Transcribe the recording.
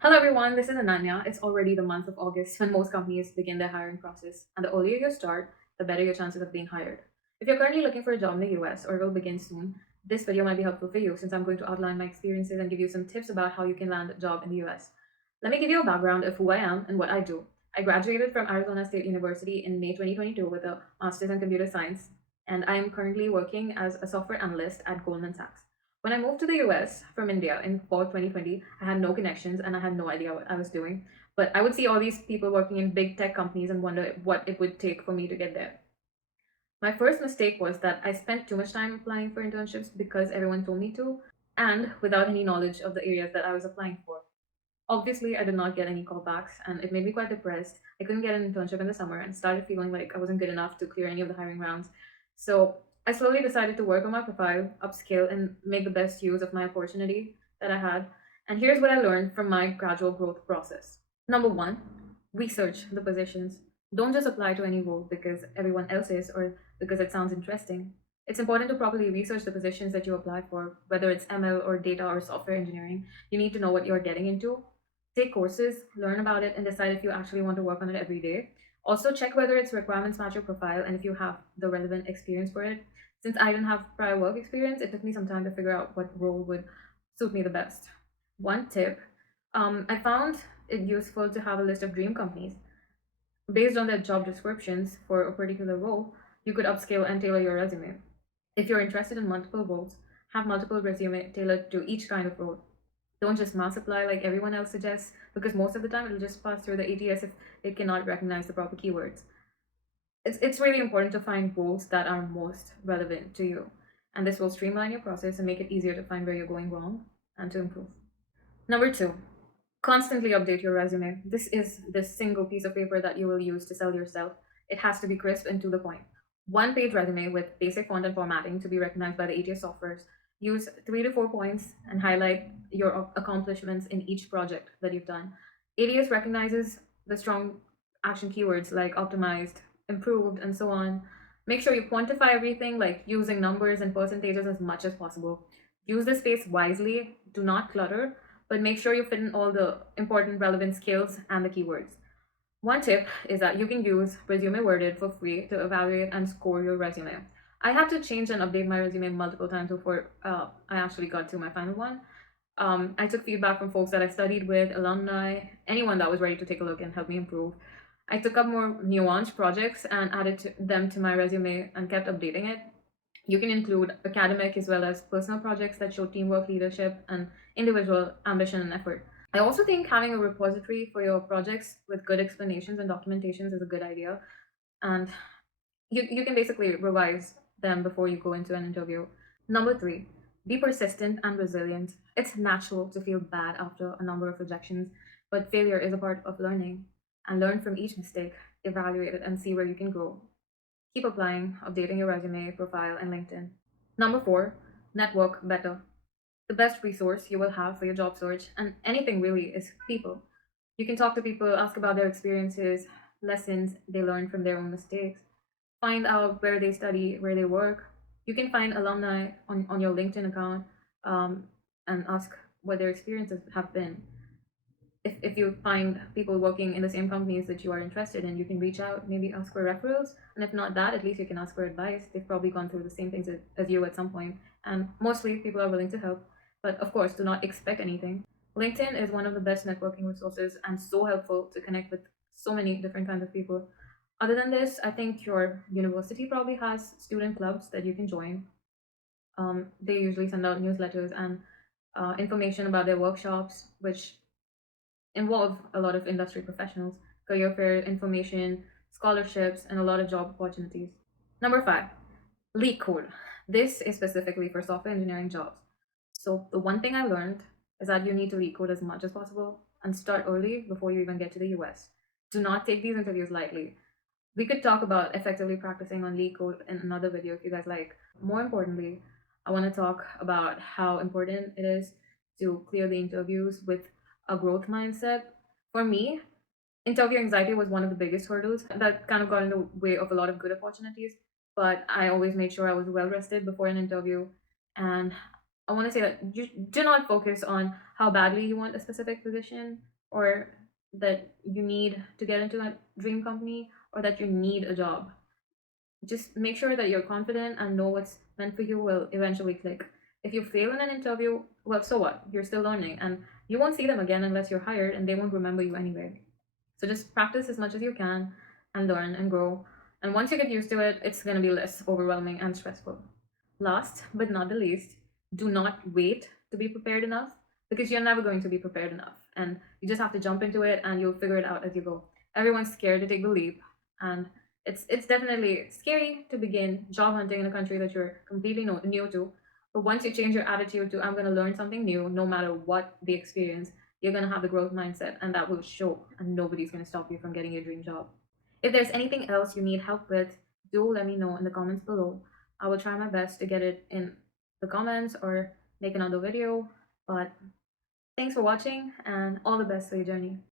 Hello everyone, this is Ananya. It's already the month of August when most companies begin their hiring process, and the earlier you start, the better your chances of being hired. If you're currently looking for a job in the US or will begin soon, this video might be helpful for you since I'm going to outline my experiences and give you some tips about how you can land a job in the US. Let me give you a background of who I am and what I do. I graduated from Arizona State University in May 2022 with a master's in computer science, and I am currently working as a software analyst at Goldman Sachs. When I moved to the US from India in fall 2020, I had no connections and I had no idea what I was doing. But I would see all these people working in big tech companies and wonder what it would take for me to get there. My first mistake was that I spent too much time applying for internships because everyone told me to, and without any knowledge of the areas that I was applying for. Obviously, I did not get any callbacks, and it made me quite depressed. I couldn't get an internship in the summer and started feeling like I wasn't good enough to clear any of the hiring rounds. So I slowly decided to work on my profile, upskill, and make the best use of my opportunity that I had. And here's what I learned from my gradual growth process. Number one, research the positions. Don't just apply to any role because everyone else is or because it sounds interesting. It's important to properly research the positions that you apply for, whether it's ML or data or software engineering. You need to know what you're getting into. Take courses, learn about it, and decide if you actually want to work on it every day. Also, check whether its requirements match your profile and if you have the relevant experience for it. Since I didn't have prior work experience, it took me some time to figure out what role would suit me the best. One tip, I found it useful to have a list of dream companies. Based on their job descriptions for a particular role, you could upscale and tailor your resume. If you're interested in multiple roles, have multiple resume tailored to each kind of role. Don't just mass apply like everyone else suggests, because most of the time it'll just pass through the ATS if it cannot recognize the proper keywords. It's really important to find roles that are most relevant to you, and this will streamline your process and make it easier to find where you're going wrong and to improve. Number two, constantly update your resume. This is the single piece of paper that you will use to sell yourself. It has to be crisp and to the point. One page resume with basic font and formatting to be recognized by the ATS softwares. Use 3 to 4 points and highlight your accomplishments in each project that you've done. ATS recognizes the strong action keywords like optimized, improved, and so on. Make sure you quantify everything, like using numbers and percentages as much as possible. Use the space wisely, do not clutter, but make sure you fit in all the important relevant skills and the keywords. One tip is that you can use Resume Worded for free to evaluate and score your resume. I had to change and update my resume multiple times before I actually got to my final one. I took feedback from folks that I studied with, alumni, anyone that was ready to take a look and help me improve. I took up more nuanced projects and added them to my resume and kept updating it. You can include academic as well as personal projects that show teamwork, leadership, and individual ambition and effort. I also think having a repository for your projects with good explanations and documentations is a good idea. And you can basically revise them before you go into an interview. Number three, be persistent and resilient. It's natural to feel bad after a number of rejections, but failure is a part of learning. And learn from each mistake, evaluate it, and see where you can grow. Keep applying, updating your resume, profile, and LinkedIn. Number four, network better. The best resource you will have for your job search and anything really is people. You can talk to people, ask about their experiences, lessons they learned from their own mistakes, find out where they study, where they work. You can find alumni on your LinkedIn account and ask what their experiences have been. If you find people working in the same companies that you are interested in, you can reach out, maybe ask for referrals. And if not that, at least you can ask for advice. They've probably gone through the same things as you at some point. And mostly people are willing to help. But of course, do not expect anything. LinkedIn is one of the best networking resources and so helpful to connect with so many different kinds of people. Other than this, I think your university probably has student clubs that you can join. They usually send out newsletters and information about their workshops, which involve a lot of industry professionals, career fair information, scholarships, and a lot of job opportunities. Number five, leak code. This is specifically for software engineering jobs. So the one thing I learned is that you need to leak code as much as possible and start early before you even get to the US. Do not take these interviews lightly. We could talk about effectively practicing on leak code in another video if you guys like. More importantly, I want to talk about how important it is to clear the interviews with a growth mindset. For me, interview anxiety was one of the biggest hurdles that kind of got in the way of a lot of good opportunities. But I always made sure I was well rested before an interview, and I want to say that you do not focus on how badly you want a specific position, or that you need to get into a dream company, or that you need a job. Just make sure that you're confident and know what's meant for you will eventually click. If you fail in an interview, well, so what? You're still learning, and you won't see them again unless you're hired, and they won't remember you anyway. So just practice as much as you can and learn and grow. And once you get used to it, it's going to be less overwhelming and stressful. Last but not the least, do not wait to be prepared enough, because you're never going to be prepared enough. And you just have to jump into it and you'll figure it out as you go. Everyone's scared to take the leap, and it's definitely scary to begin job hunting in a country that you're completely new to. But once you change your attitude to I'm going to learn something new, no matter what the experience, you're going to have the growth mindset, and that will show, and nobody's going to stop you from getting your dream job. If there's anything else you need help with, do let me know in the comments below. I will try my best to get it in the comments or make another video. But thanks for watching, and all the best for your journey.